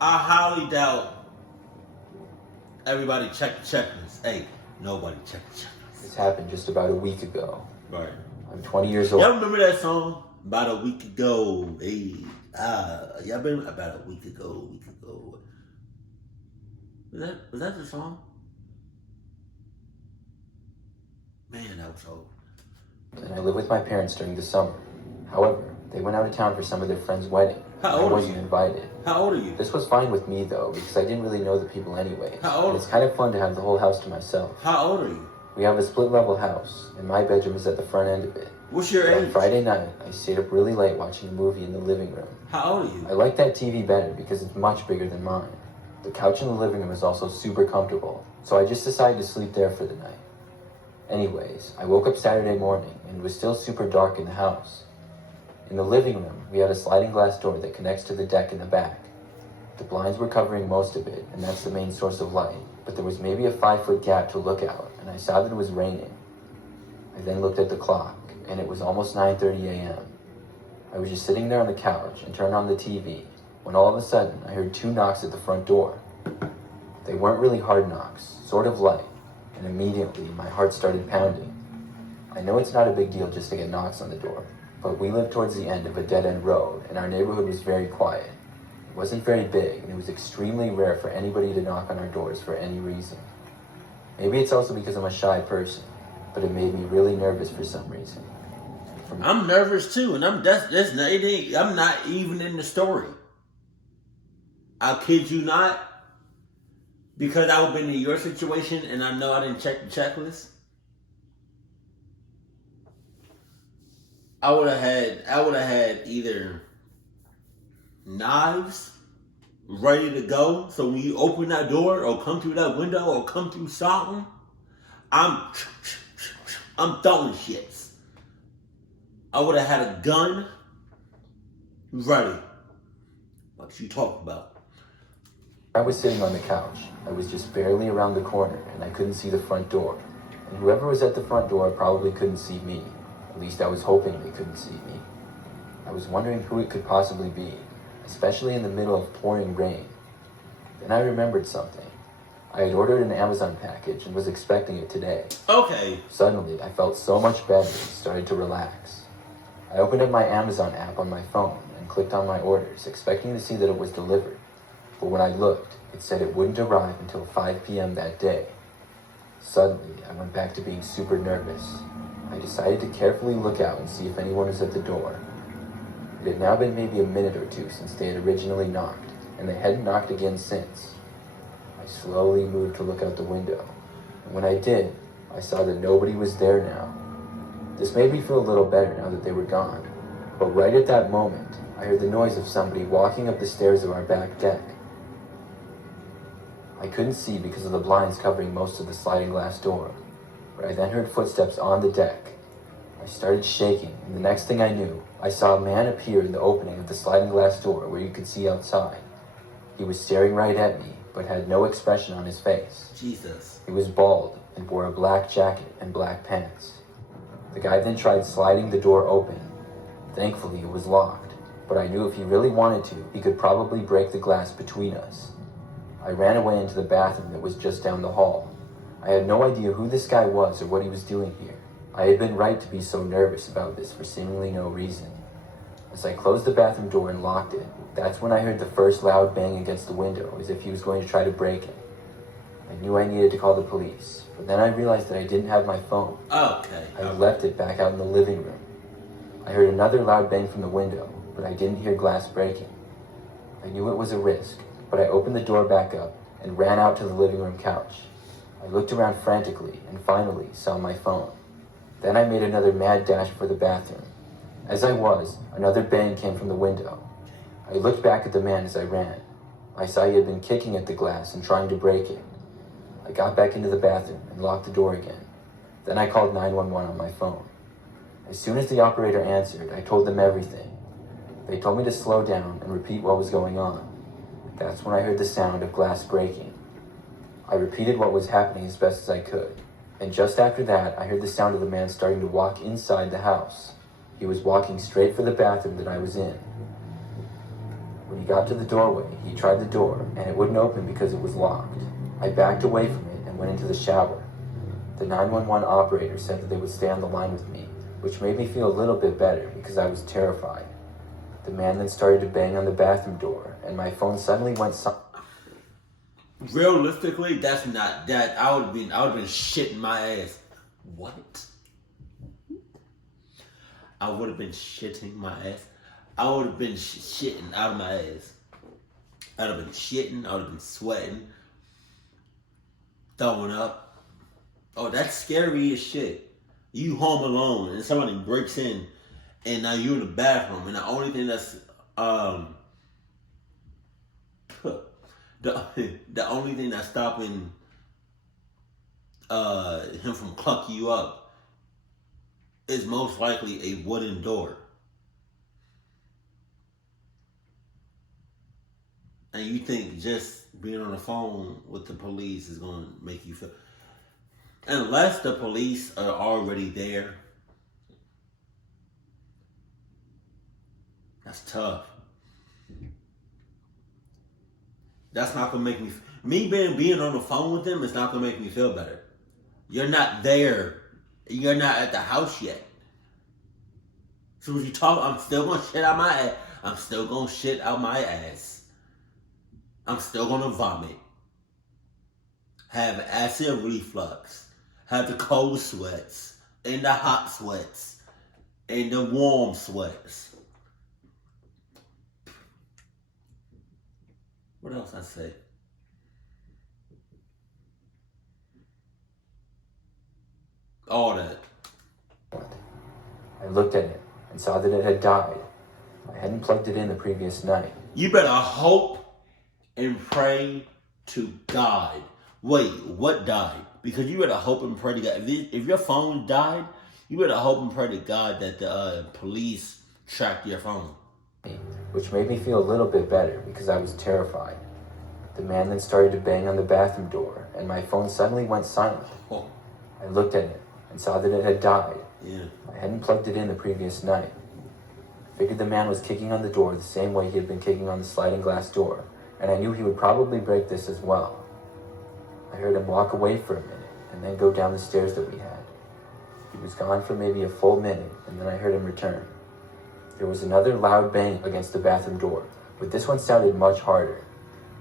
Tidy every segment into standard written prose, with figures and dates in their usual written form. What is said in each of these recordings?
I highly doubt everybody checked the checklist. Hey, nobody checked the checklist. This happened just about a week ago. Right. I'm 20 years old. Y'all remember that song? About a week ago. Hey, y'all been about a week ago. Was that the song? Man, that was old. And I live with my parents during the summer. However, they went out of town for some of their friends' wedding. How old I are wasn't you? invited. How old are you? This was fine with me though, because I didn't really know the people anyway. How old? And it's kind of fun to have the whole house to myself. How old are you? We have a split level house, and my bedroom is at the front end of it. What's your But age? on Friday night, I stayed up really late watching a movie in the living room. How old are you? I like that TV better because it's much bigger than mine. The couch in the living room is also super comfortable, so I just decided to sleep there for the night. Anyways, I woke up Saturday morning and it was still super dark in the house. In the living room, we had a sliding glass door that connects to the deck in the back. The blinds were covering most of it, and that's the main source of light, but there was maybe a 5-foot gap to look out, and I saw that it was raining. I then looked at the clock, and it was almost 9:30 a.m. I was just sitting there on the couch and turned on the TV, when all of a sudden I heard 2 knocks at the front door. They weren't really hard knocks, sort of light, and immediately my heart started pounding. I know it's not a big deal just to get knocks on the door, but we lived towards the end of a dead-end road, and our neighborhood was very quiet. It wasn't very big, and it was extremely rare for anybody to knock on our doors for any reason. Maybe it's also because I'm a shy person, but it made me really nervous for some reason. I'm nervous too, and I'm not even in the story. I kid you not, because I would have been in your situation, and I know I didn't check the checklist. I would have had either knives ready to go, so when you open that door or come through that window or come through something, I'm throwing shits. I would have had a gun ready. What you talking about? I was sitting on the couch. I was just barely around the corner, and I couldn't see the front door. And whoever was at the front door probably couldn't see me. At least I was hoping they couldn't see me. I was wondering who it could possibly be, especially in the middle of pouring rain. Then I remembered something. I had ordered an Amazon package and was expecting it today. Okay. Suddenly, I felt so much better and started to relax. I opened up my Amazon app on my phone and clicked on my orders, expecting to see that it was delivered. But when I looked, it said it wouldn't arrive until 5 p.m. that day. Suddenly, I went back to being super nervous. I decided to carefully look out and see if anyone was at the door. It had now been maybe a minute or two since they had originally knocked, and they hadn't knocked again since. I slowly moved to look out the window, and when I did, I saw that nobody was there now. This made me feel a little better now that they were gone, but right at that moment, I heard the noise of somebody walking up the stairs of our back deck. I couldn't see because of the blinds covering most of the sliding glass door, but I then heard footsteps on the deck. I started shaking, and the next thing I knew, I saw a man appear in the opening of the sliding glass door where you could see outside. He was staring right at me, but had no expression on his face. Jesus. He was bald and wore a black jacket and black pants. The guy then tried sliding the door open. Thankfully, it was locked, but I knew if he really wanted to, he could probably break the glass between us. I ran away into the bathroom that was just down the hall. I had no idea who this guy was or what he was doing here. I had been right to be so nervous about this for seemingly no reason. As I closed the bathroom door and locked it, that's when I heard the first loud bang against the window, as if he was going to try to break it. I knew I needed to call the police, but then I realized that I didn't have my phone. Okay. I left it back out in the living room. I heard another loud bang from the window, but I didn't hear glass breaking. I knew it was a risk, but I opened the door back up and ran out to the living room couch. I looked around frantically and finally saw my phone. Then I made another mad dash for the bathroom. As I was, another bang came from the window. I looked back at the man as I ran. I saw he had been kicking at the glass and trying to break it. I got back into the bathroom and locked the door again. Then I called 911 on my phone. As soon as the operator answered, I told them everything. They told me to slow down and repeat what was going on. That's when I heard the sound of glass breaking. I repeated what was happening as best as I could, and just after that, I heard the sound of the man starting to walk inside the house. He was walking straight for the bathroom that I was in. When he he got to the doorway, he tried the door, and it wouldn't open because it was locked. I backed away from it and went into the shower. The 911 operator said that they would stay on the line with me, which made me feel a little bit better because I was terrified. The man then started to bang on the bathroom door, and my phone suddenly went silent. Realistically, that's not that. I would have been shitting my ass. What? I would have been shitting my ass. I would have been shitting out of my ass. I'd have been shitting. I would have been sweating, throwing up. Oh, that's scary as shit. You home alone and somebody breaks in, and now you're in the bathroom, and the only thing that's the only thing that's stopping him from clucking you up is most likely a wooden door. And you think just being on the phone with the police is going to make you feel... Unless the police are already there, that's tough. That's not going to make me... Me being on the phone with them is not going to make me feel better. You're not there. You're not at the house yet. So when you talk, I'm still going to shit out my ass. I'm still going to shit out my ass. I'm still going to vomit. Have acid reflux. Have the cold sweats. And the hot sweats. And the warm sweats. What else I say? All that. I looked at it and saw that it had died. I hadn't plugged it in the previous night. You better hope and pray to God. Wait, what died? Because you better hope and pray to God. If your phone died, you better hope and pray to God that the police tracked your phone. Which made me feel a little bit better because I was terrified. The man then started to bang on the bathroom door, and my phone suddenly went silent. Oh. I looked at it and saw that it had died. Yeah. I hadn't plugged it in the previous night. I figured the man was kicking on the door the same way he had been kicking on the sliding glass door, and I knew he would probably break this as well. I heard him walk away for a minute and then go down the stairs that we had. He was gone for maybe a full minute, and then I heard him return. There was another loud bang against the bathroom door, but this one sounded much harder.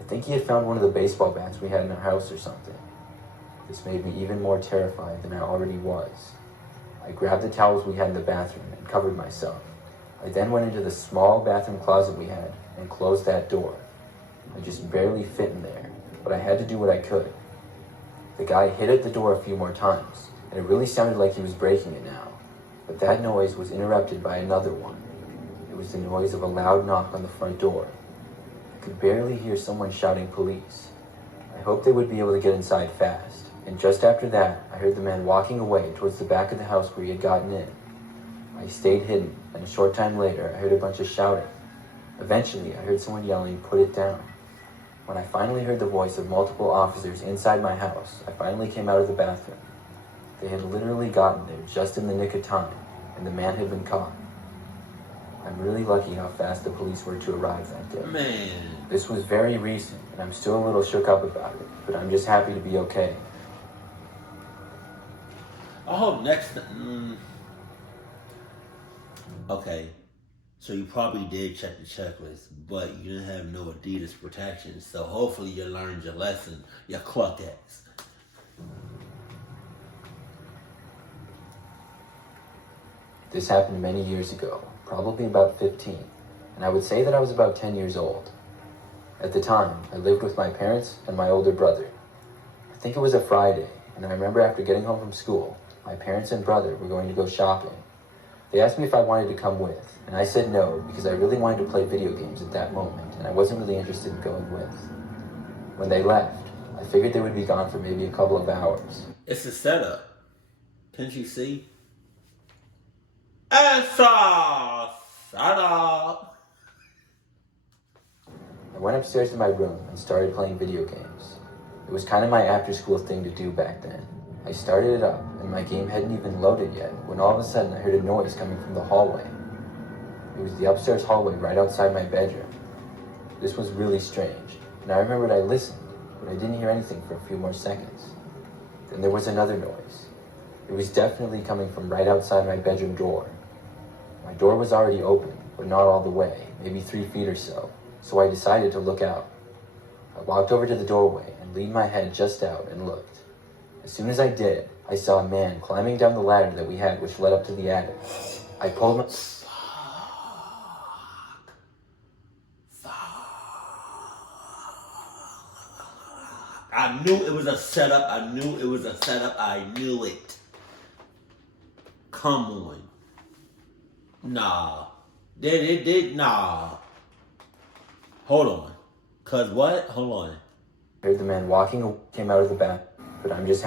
I think he had found one of the baseball bats we had in our house or something. This made me even more terrified than I already was. I grabbed the towels we had in the bathroom and covered myself. I then went into the small bathroom closet we had and closed that door. I just barely fit in there, but I had to do what I could. The guy hit at the door a few more times, and it really sounded like he was breaking it now. But that noise was interrupted by another one. It was the noise of a loud knock on the front door. I could barely hear someone shouting police. I hoped they would be able to get inside fast, and just after that, I heard the man walking away towards the back of the house where he had gotten in. I stayed hidden, and a short time later, I heard a bunch of shouting. Eventually, I heard someone yelling, "Put it down." When I finally heard the voice of multiple officers inside my house, I finally came out of the bathroom. They had literally gotten there just in the nick of time, and the man had been caught. I'm really lucky how fast the police were to arrive that day. Man. This was very recent, and I'm still a little shook up about it, but I'm just happy to be okay. I hope Okay. So you probably did check the checklist, but you didn't have no Adidas protection, so hopefully you learned your lesson, you cluck ass. This happened many years ago, probably about 15, and I would say that I was about 10 years old. At the time, I lived with my parents and my older brother. I think it was a Friday, and I remember after getting home from school, my parents and brother were going to go shopping. They asked me if I wanted to come with, and I said no because I really wanted to play video games at that moment, and I wasn't really interested in going with. When they left, I figured they would be gone for maybe a couple of hours. It's a setup. Can't you see? Shut up. I went upstairs to my room and started playing video games. It was kind of my after-school thing to do back then. I started it up, and my game hadn't even loaded yet, when all of a sudden I heard a noise coming from the hallway. It was the upstairs hallway right outside my bedroom. This was really strange, and I remembered I listened, but I didn't hear anything for a few more seconds. Then there was another noise. It was definitely coming from right outside my bedroom door. My door was already open, but not all the way, maybe 3 feet or so I decided to look out. I walked over to the doorway and leaned my head just out and looked. As soon as I did, I saw a man climbing down the ladder that we had which led up to the attic. I pulled my... I knew it was a setup. I knew it was a setup. I knew it. Come on. Nah. Nah. Hold on. Cause what? Hold on. I heard the man came out of the back, but I'm just...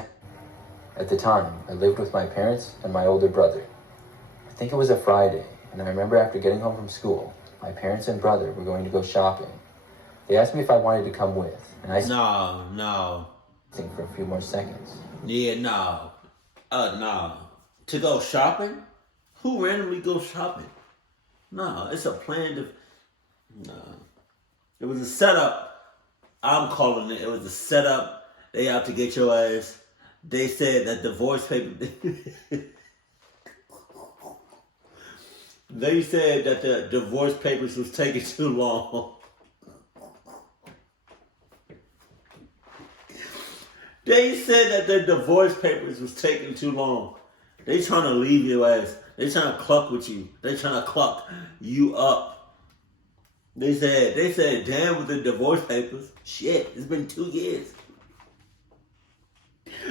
At the time, I lived with my parents and my older brother. I think it was a Friday, and I remember after getting home from school, my parents and brother were going to go shopping. They asked me if I wanted to come with, and I said... No. For a few more seconds. Yeah, no. No. To go shopping? Who randomly goes shopping? No, it's a plan to... No. It was a setup. I'm calling it. It was a setup. They out to get your ass. They said that divorce paper... They said that the divorce papers was taking too long. They said that the divorce papers was taking too long. They trying to leave your ass. They trying to cluck with you. They trying to cluck you up. They said, damn with the divorce papers. Shit, it's been 2 years.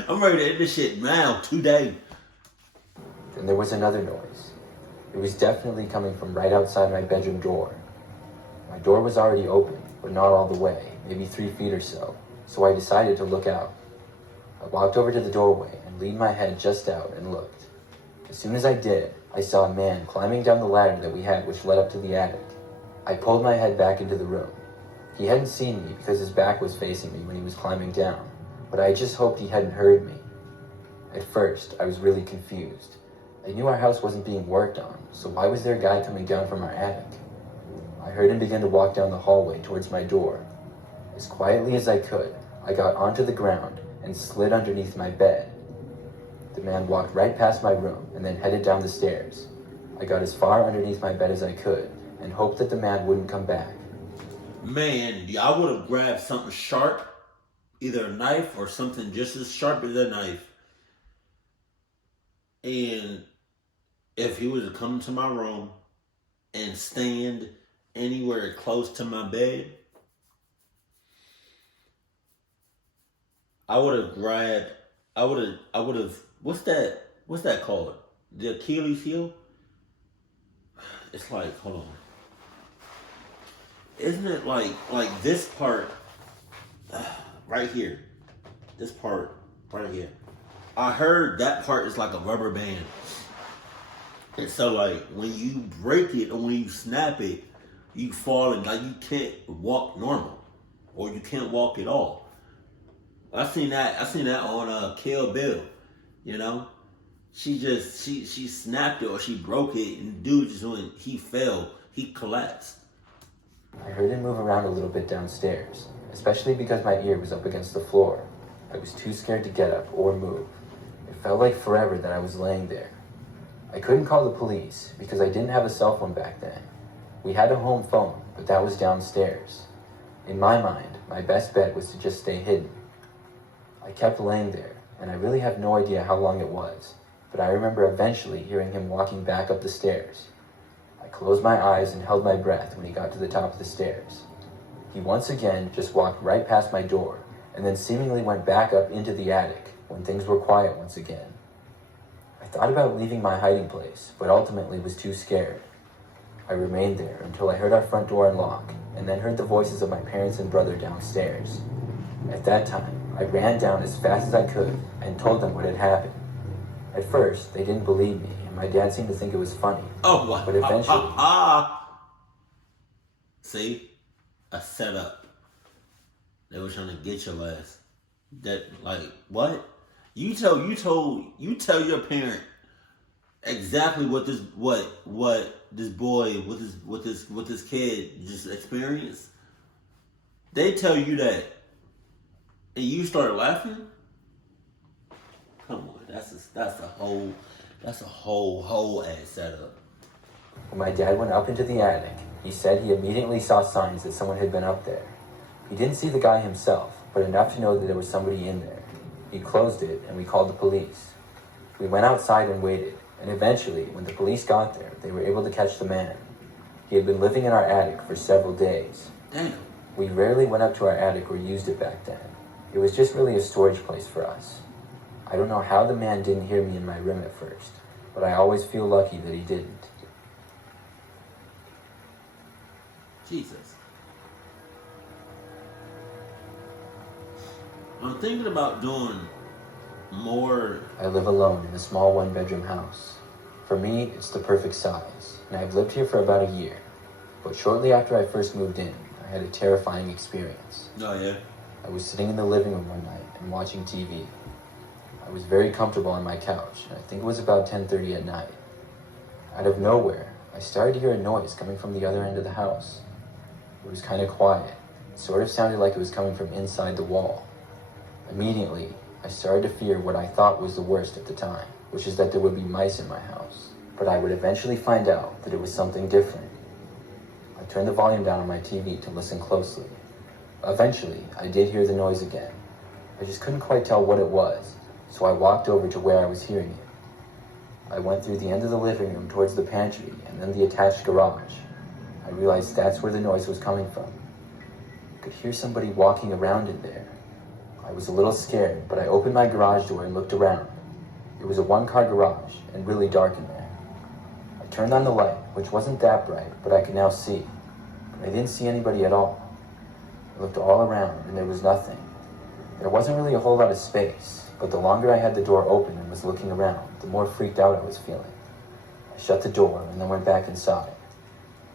I'm ready to end this shit now, today. Then there was another noise. It was definitely coming from right outside my bedroom door. My door was already open, but not all the way, maybe 3 feet or so I decided to look out. I walked over to the doorway and leaned my head just out and looked. As soon as I did, I saw a man climbing down the ladder that we had which led up to the attic. I pulled my head back into the room. He hadn't seen me because his back was facing me when he was climbing down, but I just hoped he hadn't heard me. At first, I was really confused. I knew our house wasn't being worked on, so why was there a guy coming down from our attic? I heard him begin to walk down the hallway towards my door. As quietly as I could, I got onto the ground and slid underneath my bed. The man walked right past my room and then headed down the stairs. I got as far underneath my bed as I could and hoped that the man wouldn't come back. Man, I would have grabbed something sharp, either a knife or something just as sharp as a knife. And if he was to come to my room and stand anywhere close to my bed, I would have, what's that called? The Achilles heel? It's like, hold on. Isn't it like this part right here? This part right here. I heard that part is like a rubber band. And so like when you break it or when you snap it, you fall and like you can't walk normal. Or you can't walk at all. I seen that on Kill Bill, you know? She snapped it or she broke it and dude just when he fell, he collapsed. I heard him move around a little bit downstairs, especially because my ear was up against the floor. I was too scared to get up or move. It felt like forever that I was laying there. I couldn't call the police because I didn't have a cell phone back then. We had a home phone, but that was downstairs. In my mind, my best bet was to just stay hidden. I kept laying there, and I really have no idea how long it was, but I remember eventually hearing him walking back up the stairs. I closed my eyes and held my breath when he got to the top of the stairs. He once again just walked right past my door, and then seemingly went back up into the attic when things were quiet once again. I thought about leaving my hiding place, but ultimately was too scared. I remained there until I heard our front door unlock, and then heard the voices of my parents and brother downstairs. At that time, I ran down as fast as I could and told them what had happened. At first, they didn't believe me, and my dad seemed to think it was funny. Oh, wow. But eventually... See? A setup. They were trying to get your ass. That, like, what? You tell your parent exactly what this boy with this kid just experienced. They tell you that, and you start laughing. Come on, that's a whole ass setup. When my dad went up into the attic, he said he immediately saw signs that someone had been up there. He didn't see the guy himself, but enough to know that there was somebody in there. He closed it, and we called the police. We went outside and waited, and eventually, when the police got there, they were able to catch the man. He had been living in our attic for several days. Damn. We rarely went up to our attic or used it back then. It was just really a storage place for us. I don't know how the man didn't hear me in my room at first, but I always feel lucky that he didn't. Jesus. I'm thinking about doing more. I live alone in a small one-bedroom house. For me, it's the perfect size, and I've lived here for about a year. But shortly after I first moved in, I had a terrifying experience. Oh, yeah? I was sitting in the living room one night and watching TV. I was very comfortable on my couch, and I think it was about 10:30 at night. Out of nowhere, I started to hear a noise coming from the other end of the house. It was kind of quiet. It sort of sounded like it was coming from inside the wall. Immediately, I started to fear what I thought was the worst at the time, which is that there would be mice in my house. But I would eventually find out that it was something different. I turned the volume down on my TV to listen closely. Eventually, I did hear the noise again. I just couldn't quite tell what it was, so I walked over to where I was hearing it. I went through the end of the living room towards the pantry and then the attached garage. I realized that's where the noise was coming from. I could hear somebody walking around in there. I was a little scared, but I opened my garage door and looked around. It was a one-car garage and really dark in there. I turned on the light, which wasn't that bright, but I could now see. But I didn't see anybody at all. I looked all around and there was nothing. There wasn't really a whole lot of space, but the longer I had the door open and was looking around, the more freaked out I was feeling. I shut the door and then went back inside.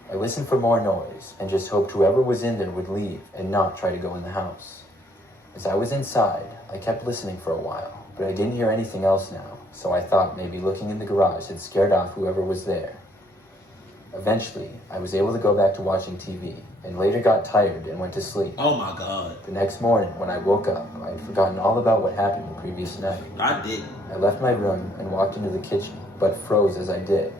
I listened for more noise and just hoped whoever was in there would leave and not try to go in the house. As I was inside, I kept listening for a while, but I didn't hear anything else now, so I thought maybe looking in the garage had scared off whoever was there. Eventually, I was able to go back to watching TV, and later got tired and went to sleep. Oh my God. The next morning, when I woke up, I had forgotten all about what happened the previous night. I didn't. I left my room and walked into the kitchen, but froze as I did.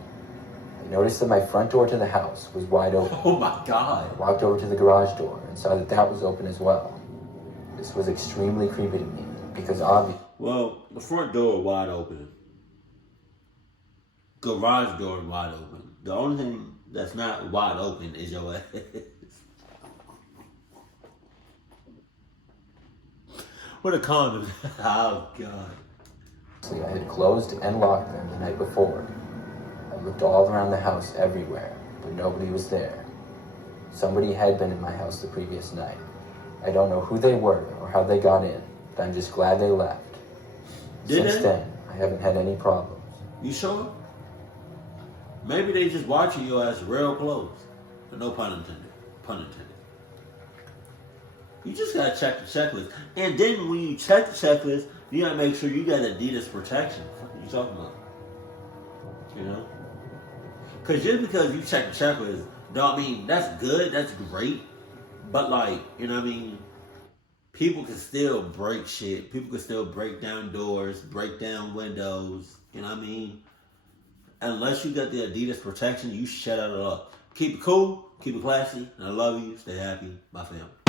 I noticed that my front door to the house was wide open. Oh my God. I walked over to the garage door and saw that that was open as well. This was extremely creepy to me, because obviously... Well, the front door wide open. Garage door wide open. The only thing that's not wide open is your ass. What a condom. Oh, God. I had closed and locked them the night before. I looked all around the house everywhere, but nobody was there. Somebody had been in my house the previous night. I don't know who they were or how they got in, but I'm just glad they left. Since then, I haven't had any problems. You sure? Maybe they just watching your ass real close. But no pun intended. Pun intended. You just gotta check the checklist. And then when you check the checklist, you gotta make sure you got Adidas protection. What are you talking about? You know? Cause just because you check the checklist, don't mean that's good, that's great. But like, you know what I mean? People can still break shit. People can still break down doors, break down windows. You know what I mean? Unless you got the Adidas protection, you shut it up. Keep it cool, keep it classy, and I love you. Stay happy. Bye, fam.